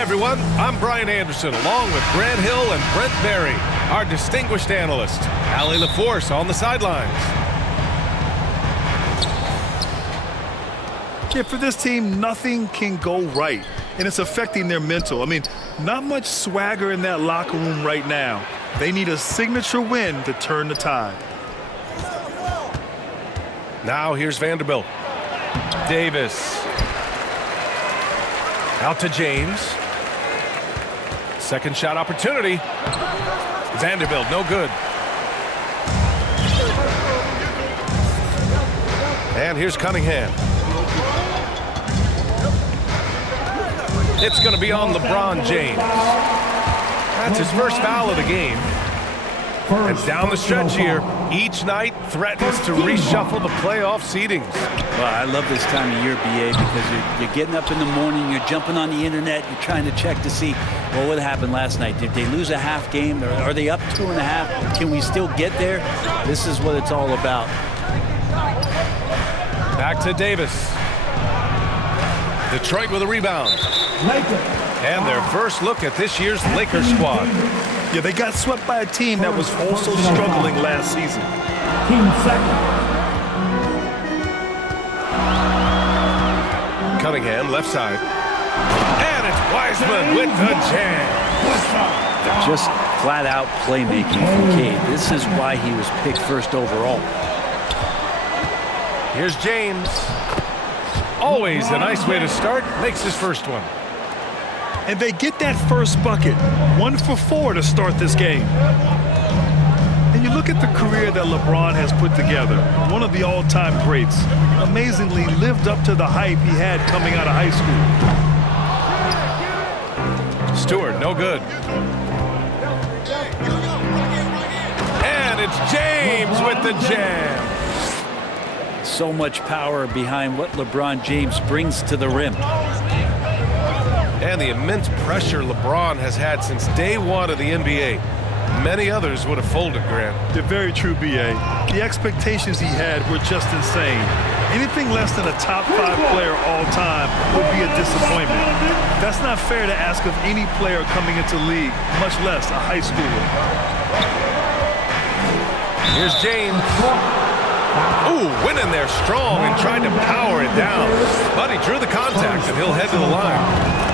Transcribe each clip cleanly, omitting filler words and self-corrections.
Hi, everyone. I'm Brian Anderson, along with Grant Hill and Brent Berry, our distinguished analyst. Allie LaForce on the sidelines. Yeah, for this team, nothing can go right, and it's affecting their mental. I mean, not much swagger in that locker room right now. They need a signature win to turn the tide. Now here's Vanderbilt. Davis. Out to James. Second shot opportunity. Vanderbilt, no good. And here's Cunningham. It's going to be on LeBron James. That's his first foul of the game. And down the stretch here, each night threatens to reshuffle the playoff seedings. Well, I love this time of year, BA, because you're getting up in the morning, you're jumping on the internet, you're trying to check to see, well, what happened last night? Did they lose a half game? Are they up 2.5? Can we still get there? This is what it's all about. Back to Davis. Detroit with a rebound. And their first look at this year's Lakers squad. Yeah, they got swept by a team that was also struggling last season. Cunningham, left side. And it's Wiseman with the jam. Just flat-out playmaking from Cade. This is why he was picked first overall. Here's James. Always a nice way to start. Makes his first one. And they get that first bucket, 1 for 4 to start this game. And you look at the career that LeBron has put together, one of the all-time greats, amazingly lived up to the hype he had coming out of high school. Stewart, no good. And it's James with the jam. So much power behind what LeBron James brings to the rim. And the immense pressure LeBron has had since day one of the NBA. Many others would have folded, Grant. They're very true, B.A. The expectations he had were just insane. Anything less than a top 5 player all time would be a disappointment. That's not fair to ask of any player coming into league, much less a high schooler. Here's James. Ooh, went in there strong and tried to power it down. But he drew the contact, and he'll head to the line.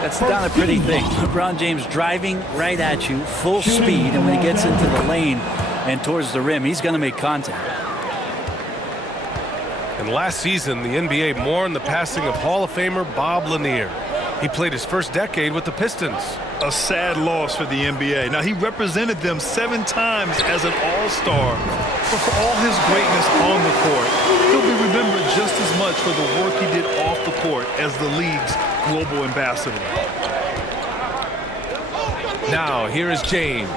That's not a pretty thing. LeBron James driving right at you, full speed, and when he gets into the lane and towards the rim, he's going to make contact. And last season, the NBA mourned the passing of Hall of Famer Bob Lanier. He played his first decade with the Pistons. A sad loss for the NBA. Now, he represented them 7 times as an all-star. But for all his greatness on the court, he'll be remembered just as much for the work he did off the court as the league's global ambassador. Now, here is James.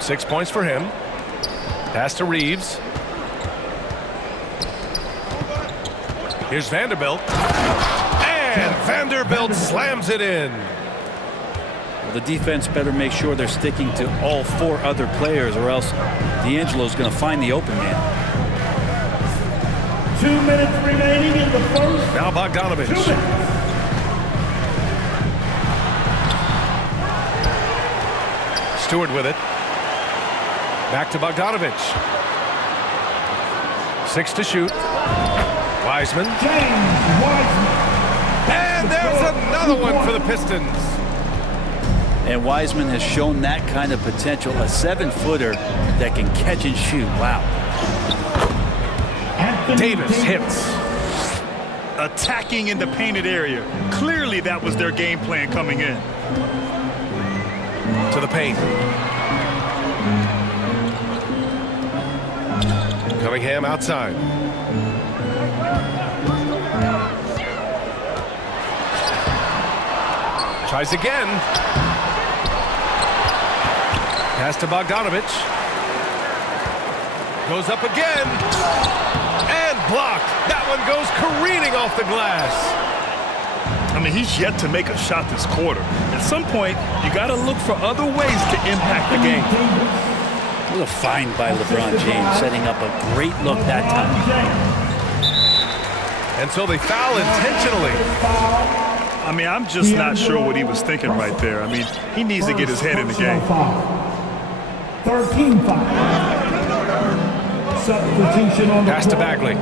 6 points for him. Pass to Reeves. Here's Vanderbilt. And Vanderbilt slams it in. Well, the defense better make sure they're sticking to all 4 other players, or else D'Angelo's going to find the open man. 2 minutes remaining in the first. Now Bogdanovich. Stewart with it. Back to Bogdanovich. 6 to shoot. Wiseman. James Wiseman. And there's another one for the Pistons. And Wiseman has shown that kind of potential. A 7-footer that can catch and shoot. Wow. Davis hits. Attacking in the painted area. Clearly that was their game plan coming in. To the paint. Cunningham outside. Tries again. Pass to Bogdanovich. Goes up again. And blocked. That one goes careening off the glass. I mean, he's yet to make a shot this quarter. At some point, you got to look for other ways to impact the game. What a find by LeBron James, setting up a great look that time. And so they foul intentionally. I mean, I'm just not sure what he was thinking right there. I mean, he needs to get his head in the game. 13 foul. Substitution on the Pass to Bagley.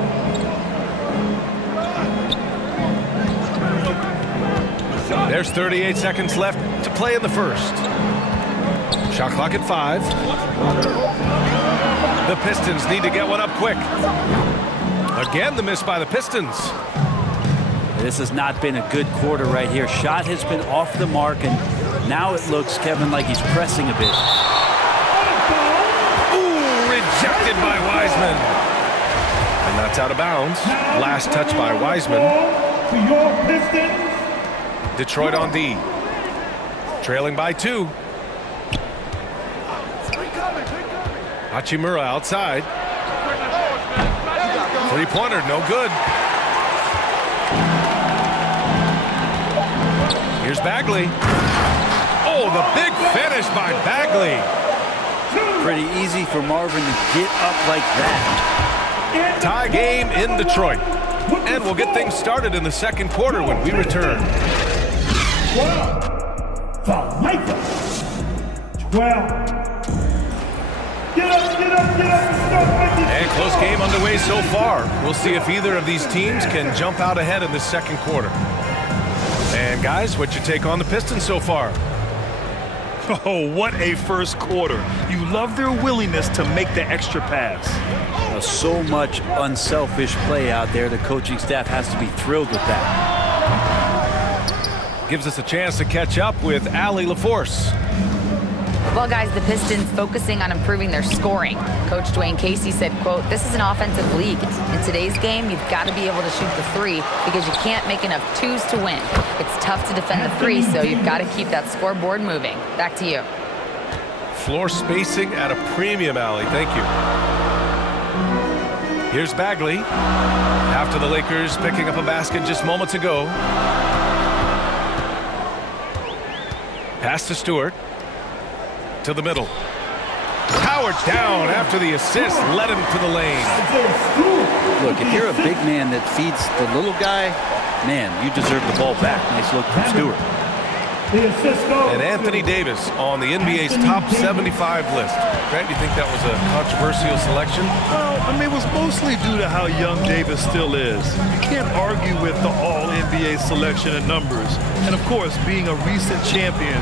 There's 38 seconds left to play in the first. Shot clock at 5. The Pistons need to get one up quick. Again, the miss by the Pistons. This has not been a good quarter right here. Shot has been off the mark, and now it looks, Kevin, like he's pressing a bit. Ooh, rejected by Wiseman. And that's out of bounds. Last touch by Wiseman. To your Pistons. Detroit on D. Trailing by 2. Hachimura outside. Three-pointer, no good. Here's Bagley. Oh, the big finish by Bagley. Pretty easy for Marvin to get up like that. Tie game in Detroit. And we'll get things started in the second quarter when we return. 12. The Lakers. 12. Get up, get up, get up. And close game underway so far. We'll see if either of these teams can jump out ahead in the second quarter. And guys, what's your take on the Pistons so far? Oh, what a first quarter. You love their willingness to make the extra pass. So much unselfish play out there. The coaching staff has to be thrilled with that. Gives us a chance to catch up with Allie LaForce. Well, guys, the Pistons focusing on improving their scoring. Coach Dwayne Casey said, quote, "This is an offensive league. In today's game, you've got to be able to shoot the 3 because you can't make enough 2s to win. It's tough to defend the 3, so you've got to keep that scoreboard moving." Back to you. Floor spacing at a premium, Allie. Thank you. Here's Bagley. After the Lakers picking up a basket just moments ago. Pass to Stewart. To the middle. Howard down after the assist, led him to the lane. Look, if you're a big man that feeds the little guy, man, you deserve the ball back. Nice look from Stewart. And Anthony Davis on the NBA's top 75 list. Grant, do you think that was a controversial selection? Well, I mean, it was mostly due to how young Davis still is. You can't argue with the all-NBA selection and numbers. And, of course, being a recent champion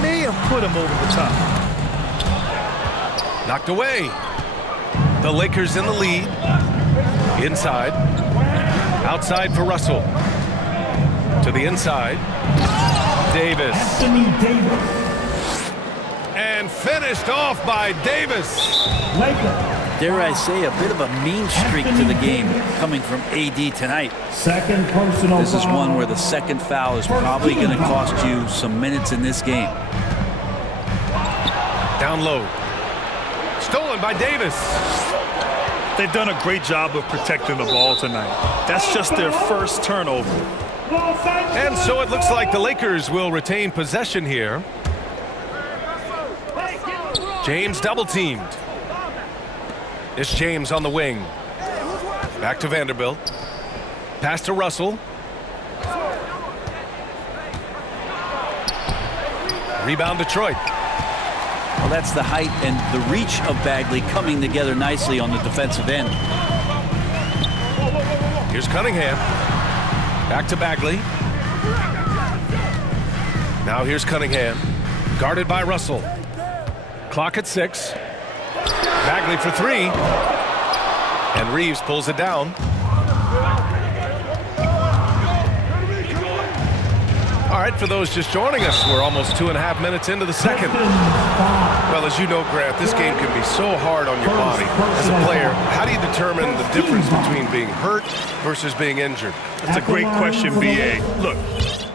may have put him over the top. Knocked away. The Lakers in the lead. Inside. Outside for Russell. To the inside. Davis. And finished off by Davis. Dare I say, a bit of a mean streak to the game coming from AD tonight. Second personal This is foul. one where the second foul is probably going to cost you some minutes in this game. Down low. Stolen by Davis. They've done a great job of protecting the ball tonight. That's just their first turnover. And so it looks like the Lakers will retain possession here. James double teamed. It's James on the wing. Back to Vanderbilt. Pass to Russell. Rebound Detroit. Well, that's the height and the reach of Bagley coming together nicely on the defensive end. Here's Cunningham. Back to Bagley. Now here's Cunningham. Guarded by Russell. Clock at 6. Bagley for 3. And Reeves pulls it down. All right, for those just joining us, we're almost 2.5 minutes into the second. Well, as you know, Grant, this game can be so hard on your body. As a player, how do you determine the difference between being hurt versus being injured? That's a great question, B.A. Look,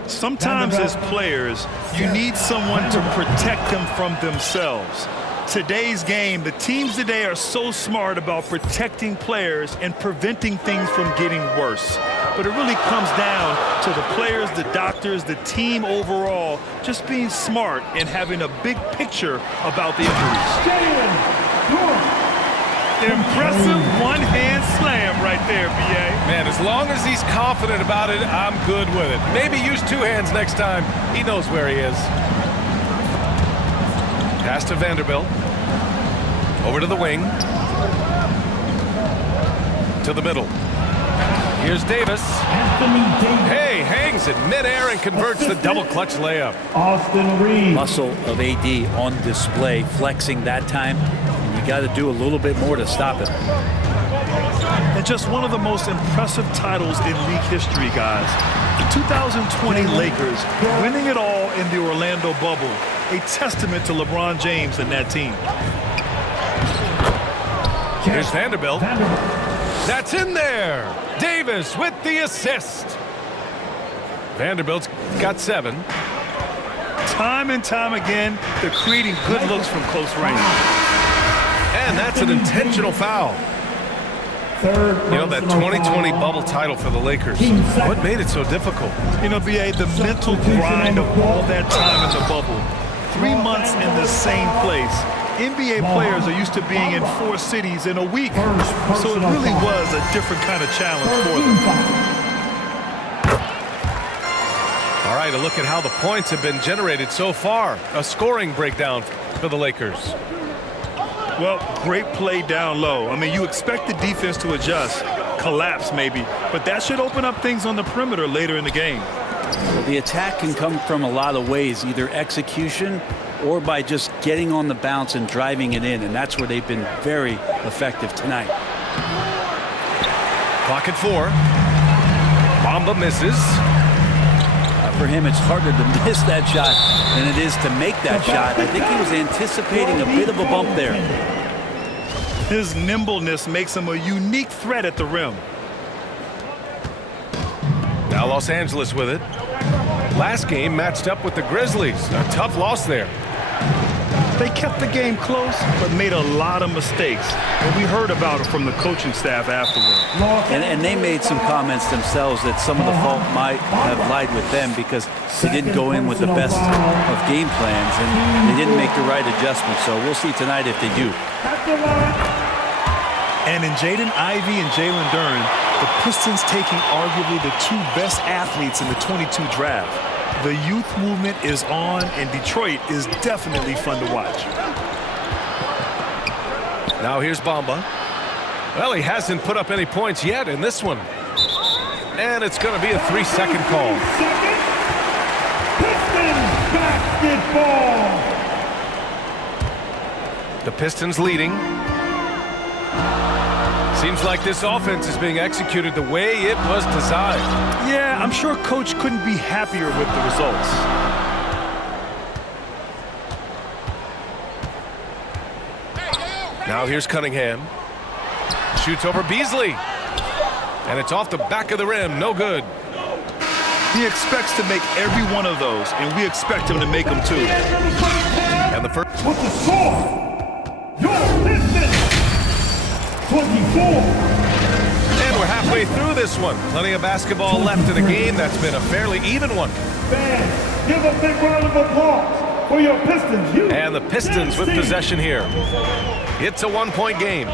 sometimes as players, you need someone to protect them from themselves. Today's game, the teams today are so smart about protecting players and preventing things from getting worse. But it really comes down to the players, the doctors, the team overall, just being smart and having a big picture about the injuries. Impressive one-hand slam right there, B.A. Man, as long as he's confident about it, I'm good with it. Maybe use two hands next time. He knows where he is. Pass to Vanderbilt. Over to the wing. To the middle. Here's Davis. Hey, hangs in midair and converts the double clutch layup. Austin Reed. Muscle of AD on display, flexing that time. And you got to do a little bit more to stop it. And just one of the most impressive titles in league history, guys. The 2020 Lakers winning it all in the Orlando bubble. A testament to LeBron James and that team. Here's Vanderbilt. That's in there. Davis with the assist. Vanderbilt's got 7. Time and time again, they're creating good looks from close range. And that's an intentional foul. You know, that 2020 bubble title for the Lakers, what made it so difficult? You know, B.A., the mental grind of all that time in the bubble. 3 months in the same place. NBA players are used to being in 4 cities in a week, so it really was a different kind of challenge for them. All right, a look at how the points have been generated so far. A scoring breakdown for the Lakers. Well, great play down low. I mean, you expect the defense to adjust, collapse maybe, but that should open up things on the perimeter later in the game. Well, the attack can come from a lot of ways, either execution or by just getting on the bounce and driving it in, and that's where they've been very effective tonight. Clock at 4. Bamba misses. For him, it's harder to miss that shot than it is to make that shot. I think he was anticipating a bit of a bump there. His nimbleness makes him a unique threat at the rim. Now Los Angeles with it. Last game matched up with the Grizzlies. A tough loss there. They kept the game close, but made a lot of mistakes. And we heard about it from the coaching staff afterward. And they made some comments themselves that some of the fault might have lied with them because they didn't go in with the best of game plans and they didn't make the right adjustments. So we'll see tonight if they do. And in Jaden Ivey and Jalen Duren, the Pistons taking arguably the 2 best athletes in the 22 draft. The youth movement is on, and Detroit is definitely fun to watch. Now here's Bamba. Well, he hasn't put up any points yet in this one. And it's going to be a 3-second call. Pistons basketball. The Pistons leading. Seems like this offense is being executed the way it was designed. Yeah, I'm sure Coach couldn't be happier with the results. Now here's Cunningham. Shoots over Beasley. And it's off the back of the rim. No good. He expects to make every one of those, and we expect him to make them too. And the first. What's the score? Your Pistons 24. And we're halfway through this one. Plenty of basketball left in a game that's been a fairly even one. Fans, give a big round of applause for your Pistons. And the Pistons with possession here. It's a 1-point game.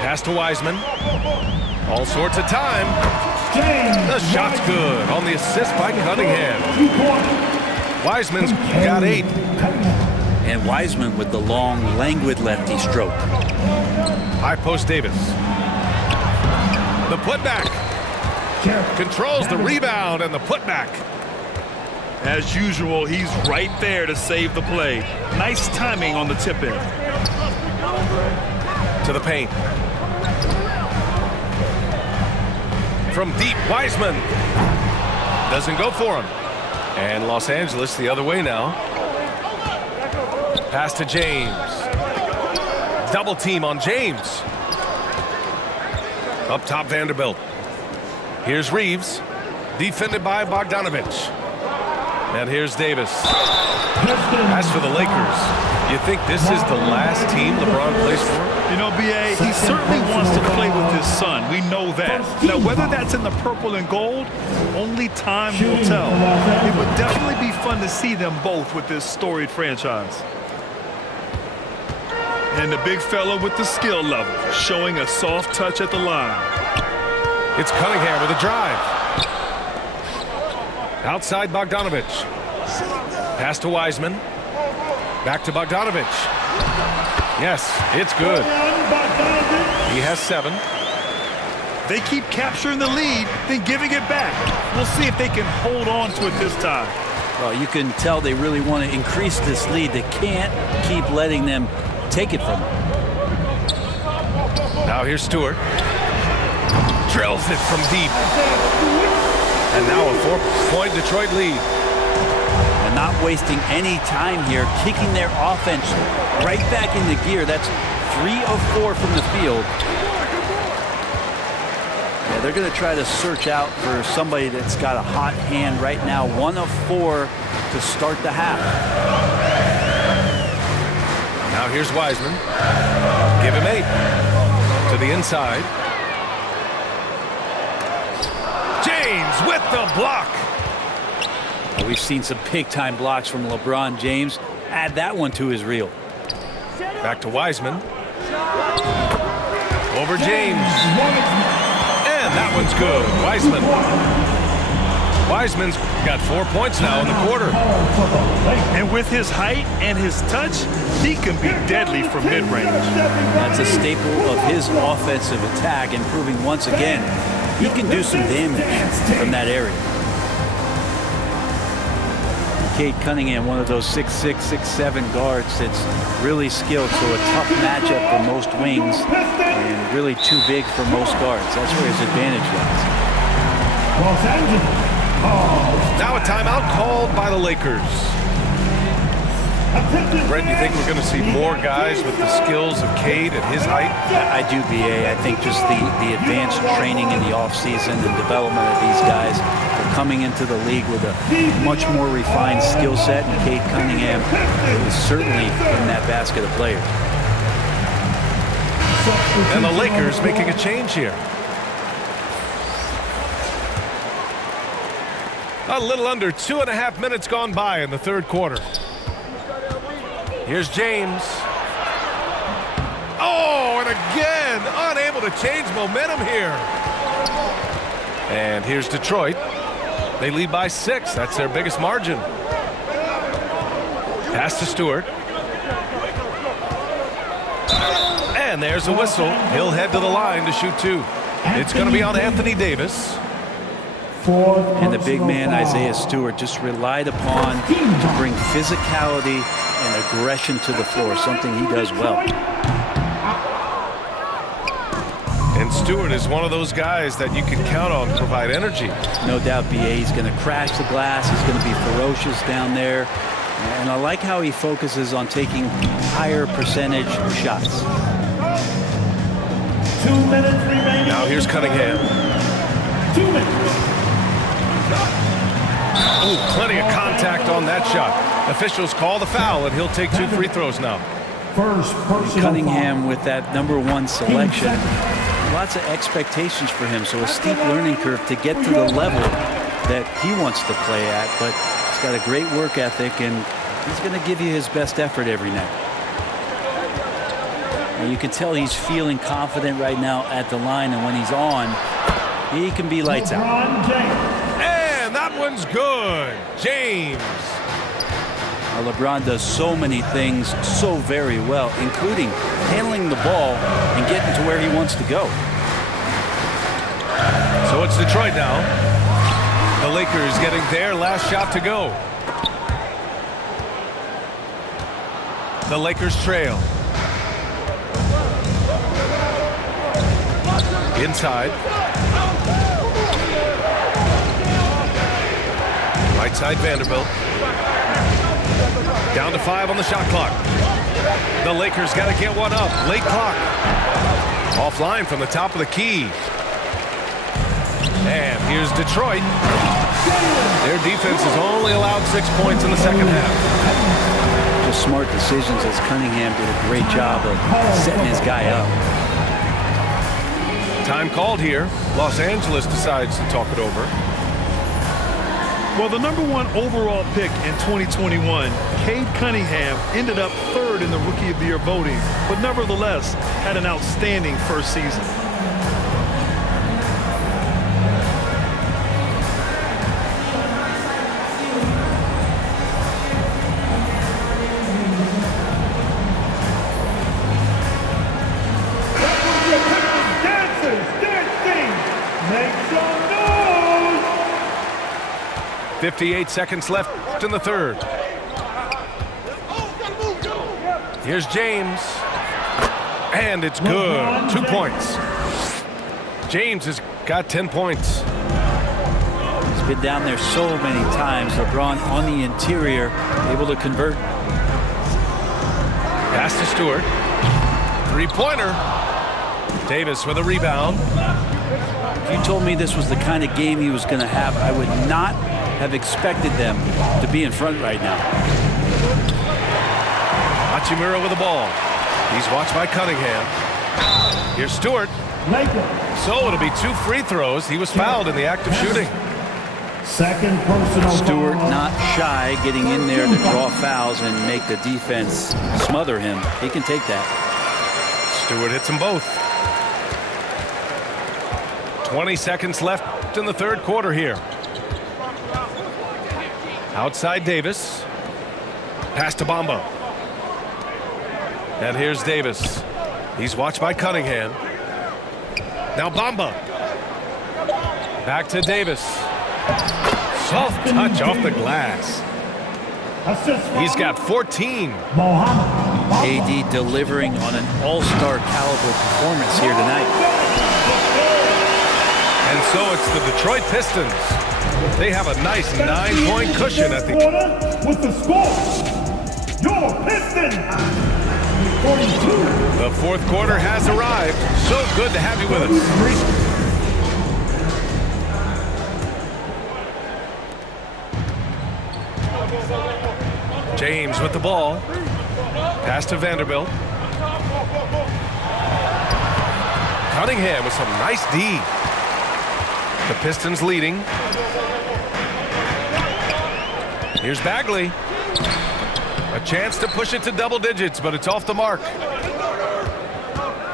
Pass to Wiseman. All sorts of time. The shot's good on the assist by Cunningham. Wiseman's got 8. And Wiseman with the long, languid lefty stroke. High post Davis. The putback. Controls the rebound and the putback. As usual, he's right there to save the play. Nice timing on the tip in. To the paint. From deep, Wiseman. Doesn't go for him. And Los Angeles the other way now. Pass to James. Double team on James. Up top, Vanderbilt. Here's Reeves. Defended by Bogdanovich. And here's Davis. As for the Lakers, you think this is the last team LeBron plays for? You know, B.A., he certainly wants to play with his son. We know that. Now, whether that's in the purple and gold, only time will tell. It would definitely be fun to see them both with this storied franchise. And the big fella with the skill level, showing a soft touch at the line. It's Cunningham with a drive. Outside Bogdanovich. Pass to Wiseman. Back to Bogdanovich. Yes, it's good. He has 7. They keep capturing the lead, then giving it back. We'll see if they can hold on to it this time. Well, you can tell they really want to increase this lead. They can't keep letting them take it from them. Now here's Stewart. Drills it from deep. And now a 4-point Detroit lead. And not wasting any time here, kicking their offense right back into gear. That's 3 of 4 from the field. Yeah, they're going to try to search out for somebody that's got a hot hand right now. 1 of 4 to start the half. Now here's Wiseman. Give him 8. To the inside. James with the block. We've seen some big-time blocks from LeBron James. Add that one to his reel. Back to Wiseman. Over James. And that one's good. Wiseman's got 4 points now in the quarter. And with his height and his touch, he can be deadly from mid-range. That's a staple of his offensive attack, and proving once again he can do some damage from that area. Cade Cunningham, one of those 6'6", 6'7" guards that's really skilled, so a tough matchup for most wings and really too big for most guards. That's where his advantage lies. Los Angeles. Now a timeout called by the Lakers. Brett, you think we're going to see more guys with the skills of Cade at his height? I do, BA. I think just the advanced training in the offseason and development of these guys are coming into the league with a much more refined skill set, and Cade Cunningham is certainly in that basket of players. And the Lakers making a change here. A little under 2.5 minutes gone by in the third quarter. Here's James. Oh, and again, unable to change momentum here. And here's Detroit. They lead by 6. That's their biggest margin. Pass to Stewart. And there's a whistle. He'll head to the line to shoot 2. It's going to be on Anthony Davis. And the big man, Isaiah Stewart, just relied upon to bring physicality and aggression to the floor, something he does well. And Stewart is one of those guys that you can count on to provide energy. No doubt, BA, he's going to crash the glass. He's going to be ferocious down there. And I like how he focuses on taking higher percentage shots. 2 minutes remaining. Now here's Cunningham. 2 minutes. Ooh, plenty of contact on that shot. Officials call the foul, and he'll take 2 free throws now. First personal Cunningham with that #1 selection. Lots of expectations for him, so a steep learning curve to get to the level that he wants to play at. But he's got a great work ethic, and he's going to give you his best effort every night. And you can tell he's feeling confident right now at the line, and when he's on, he can be lights out. LeBron James. And that one's good. James. Now, LeBron does so many things so very well, including handling the ball and getting to where he wants to go. So it's Detroit now. The Lakers getting their last shot to go. The Lakers trail. Inside. Right side Vanderbilt. Down to 5 on the shot clock. The Lakers got to get one up. Late clock. Offline from the top of the key. And here's Detroit. Their defense has only allowed 6 points in the second half. Just smart decisions, as Cunningham did a great job of setting his guy up. Time called here. Los Angeles decides to talk it over. Well, the #1 overall pick in 2021, Cade Cunningham, ended up 3rd in the Rookie of the Year voting, but nevertheless had an outstanding first season. Dancing, make some noise! 58 seconds left in the third. Here's James. And it's good. 2 points. James has got 10 points. He's been down there so many times. LeBron on the interior, able to convert. Pass to Stewart. Three-pointer. Davis with a rebound. If you told me this was the kind of game he was going to have, I would not have expected them to be in front right now. Hachimura with the ball. He's watched by Cunningham. Here's Stewart. So it'll be 2 free throws. He was fouled in the act of shooting. Second personal Stewart foul. not shy, getting in there to draw fouls and make the defense smother him. He can take that. Stewart hits them both. 20 seconds left in the third quarter here. Outside Davis. Pass to Bamba. And here's Davis. He's watched by Cunningham. Now Bamba. Back to Davis. Soft touch off the glass. He's got 14. AD delivering on an all-star caliber performance here tonight. And so it's the Detroit Pistons. They have a nice 9-point cushion at the quarter with the score. Your Pistons 42. The fourth quarter has arrived. So good to have you with us. James with the ball. Pass to Vanderbilt. Cunningham with some nice D. The Pistons leading. Here's Bagley. A chance to push it to double digits, but it's off the mark.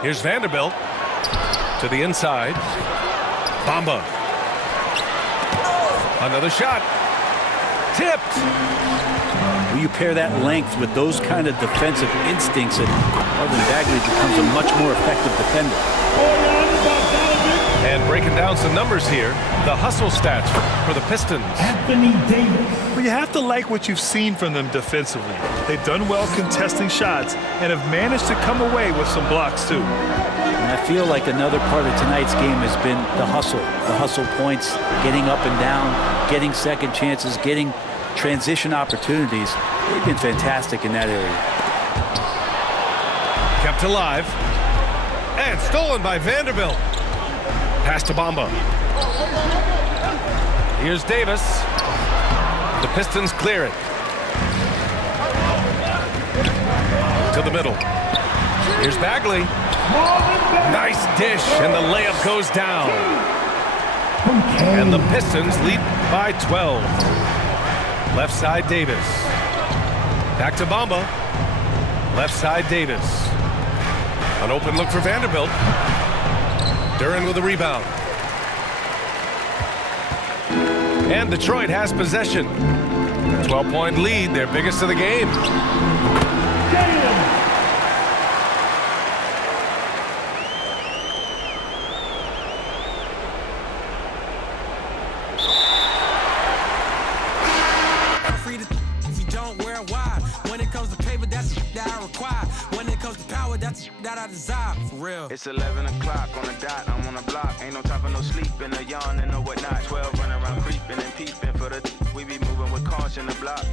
Here's Vanderbilt to the inside. Bamba. Another shot. Tipped. When you pair that length with those kind of defensive instincts, and Marvin Bagley becomes a much more effective defender. And breaking down some numbers here, the hustle stats for the Pistons. Anthony Davis. Well, you have to like what you've seen from them defensively. They've done well contesting shots and have managed to come away with some blocks too. And I feel like another part of tonight's game has been the hustle points, getting up and down, getting second chances, getting transition opportunities. They've been fantastic in that area. Kept alive. And stolen by Vanderbilt. Pass to Bamba. Here's Davis. The Pistons clear it. To the middle. Here's Bagley. Nice dish, and the layup goes down. And the Pistons lead by 12. Left side Davis. Back to Bamba. Left side Davis. An open look for Vanderbilt. Duran with a rebound. And Detroit has possession. 12-point lead, their biggest of the game. It's 11 o'clock on the dot, I'm on the block. Ain't no time for no sleeping, no yawn and no whatnot. 12 running around creeping and peeping for the we be moving with caution. The block